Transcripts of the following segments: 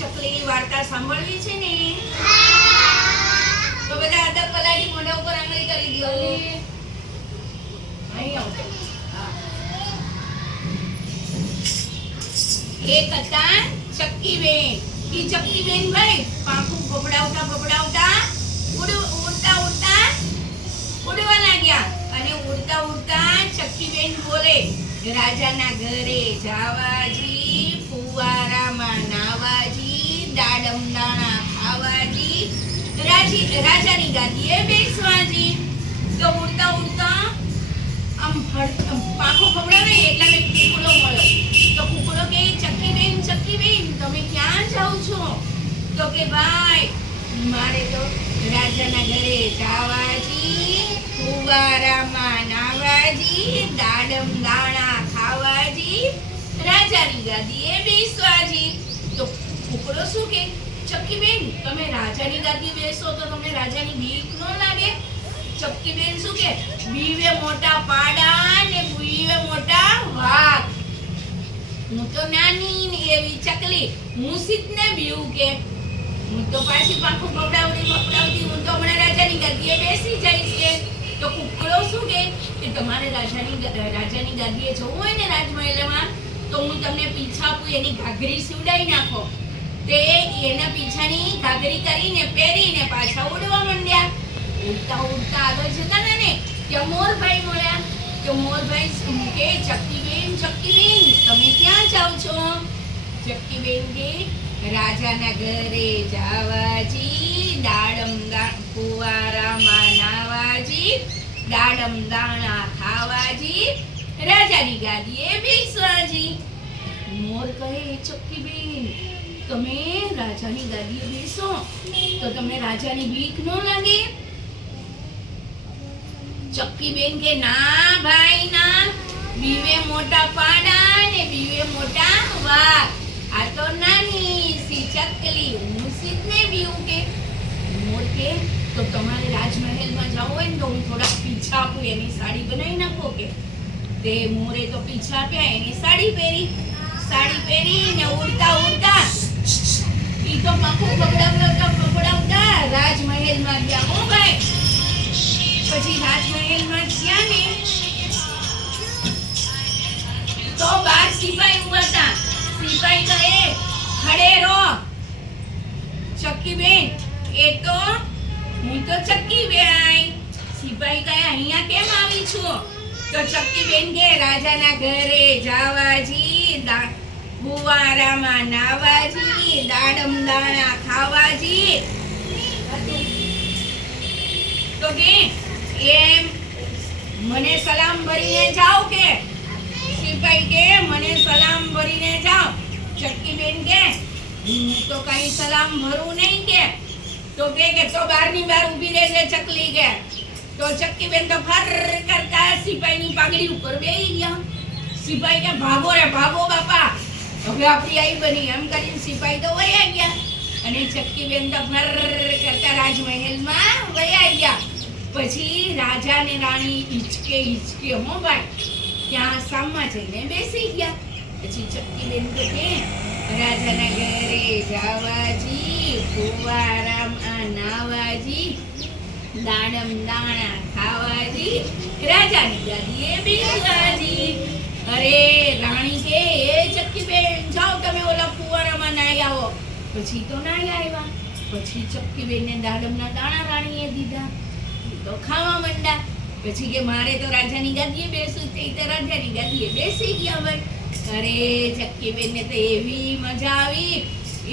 ચકલી વાર્તા સાંભળવી છે ને? તો બધા અદબ પલાડી મોઢા ઉપર આંગળી કરી દો. અહીં આવો. એક હતા ચક્કીબેન. ઈ ચક્કીબેન ભાઈ પાંખું ફફડાવતા ફફડાવતા ઉડતા ઉડતા ઉડવા લાગ્યા. અને ઉડતા ઉડતા ચક્કીબેન બોલે, રાજાના ઘરે જાવાજી, ફુવારામાં નાવાજી, દાડમ દાણા ખાવાજી, રાજાની ગાદીએ બેસવાજી. તો ઉડતા ઉડતા આમ પાંખો ખવડાવે એટલે કુકડો મળ્યો. તો કુકડો કે, ચક્કીબેન તમે ક્યાં જાઓ છો? તો કે ભાઈ મારે તો રાજાના ઘરે જાવાજી, ફુવારામાં નાવાજી, દાડમ દાણા ખાવાજી, રાજાની ગાદીએ બેસવાજી. તો કુકડો શું કે, ચક્કીબેન તમે રાજાની ગાદીએ બેસો તો તમને રાજાની બીક ન લાગે? ચક્કીબેન શું કે, બીવે મોટા પાડા ને બીવે મોટા વાઘ. હું તો નાની ને એવી ચકલી, હું સીધને બીવું કે હું તો પાછી પાંખું પકડાવતી હું તો હમણાં રાજાની ગાદીએ બેસી જઈશ કે. તો કુકડો શું કે તમારે રાજાની ગાદીએ જવું હોય ને રાજમહેલમાં, તો હું તમને પીછા આપું, એની ઘાઘરી સીવડાવી નાખો. તે એના પીછાની ઘાઘરી કરીને પહેરીને પાછા ઉડવા માંડ્યા. ઉડતા ઉડતા આગળ જતા ને ત્યાં મોરભાઈ મળ્યા. તો મોરભાઈ કે, ચક્કીબેન તમે ક્યાં જાઓ છો? ચક્કીબેન કે, રાજાના ઘરે જાવાજી, ફુવારામાં નાવાજી, દાડમ દાણા ખાવાજી, રાજાની ગાદીએ બેસવાજી. મોર કહે, ચક્કીબેન તમે રાજાની ગાદીએ બેસો તો તમને રાજાની બીક ન લાગે? ચક્કીબેન કે, ના ભાઈ ના, બીવે મોટા પાડા ને બીવે મોટા વાઘ. આ તો નાની સી ચકલી, હું સીધને બીવું કે. મોર કે, તો તમારે રાજમહેલમાં જવું હોય ને તો હું થોડા પીછા આપું, એની સાડી બનાવી નાખો કે. તે મોરે તો પીછા આપ્યા, એની સાડી પહેરી ને ઉડતા ઉડતા ઈ તો પાંખું પકડાવતા રાજમહેલમાં ગયા. હો ભાઈ, પછી રાજમહેલમાં ગયા ને તો બાર સિપાઈ ઉભા હતા. સિપાઈ કહે, ખડે રહો. ચક્કીબેન એ તો હું તો ચક્કીબેન. સિપાઈ કહે, અહીંયા કેમ આવી છું? તો ચક્કીબેન કે, રાજાના ઘરે જાવાજી, ફુવારામાં નાવાજી, દાડમ દાણા ખાવાજી. તો કે એમ મને સલામ ભરીને જાઓ કે. સિપાઈ કે, મને સલામ ભરીને જાઓ. ચક્કીબેન કે, હું તો કઈ સલામ ભરું નહીં કે. તો કે તો બારની બાર ઊભી રહેજે ચકલી કે. તો ચક્કીબેન તો ફર કરતા સિપાઈની પાઘડી ઉપર બેહી ગયા. સિપાઈ કે, ભાગો રે ભાગો બાપા, હવે આપણી આઈ બની. એમ કરીને સિપાઈ તો વયા ગયા અને ચક્કીબેન તો ફર કરતા રાજમહેલમાં વયા ગયા. પછી રાજા ને રાણી હિચકે હો ભાઈ ત્યાં સામમાં જઈને બેસી ગયા. પછી ચક્કીબેન તો કે, રાજાના ઘરે જાવાજી, ફુવારામાં નાવાજી, દાડમ દાણા ખાવાજી, રાજાની ગાદીએ બેસવાજી. અરે રાણી કે, એ ચક્કીબેન જાઓ તમે ઓલા ફુવારામાં નાઈ આવો. પછી તો નાઈ આવ્યા. પછી ચક્કીબેનને દાડમના દાણા રાણીએ દીધા તો ખાવા માંડ્યા. પછી કે મારે તો રાજાની ગાદીએ બેસવું, તે તો રાજાની ગાદીએ બેસી ગયા ભાઈ. અરે ચક્કીબેનને તો એવી મજા આવી.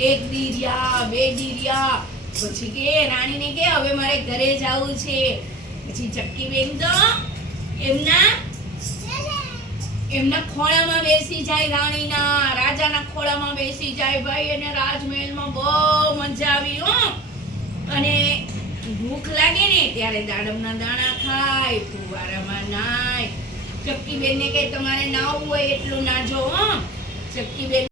એક દી રહ્યા, બે દી રહ્યા. પછી કે રાણીને કે, હવે મારે ઘરે જવું છે. પછી ચક્કીબેન તો એમના ખોળામાં બેસી જાય, રાણીના રાજાના ખોળામાં બેસી જાય ભાઈ. અને રાજમહેલમાં બહુ મજા આવી હો. અને ભૂખ લાગે ને ત્યારે દાડમના દાણા ખાય, ફુવારામાં નાય. ચક્કીબેન ને કે, તમારે નાવું હોય એટલું નાજો હો. ચક્કીબેન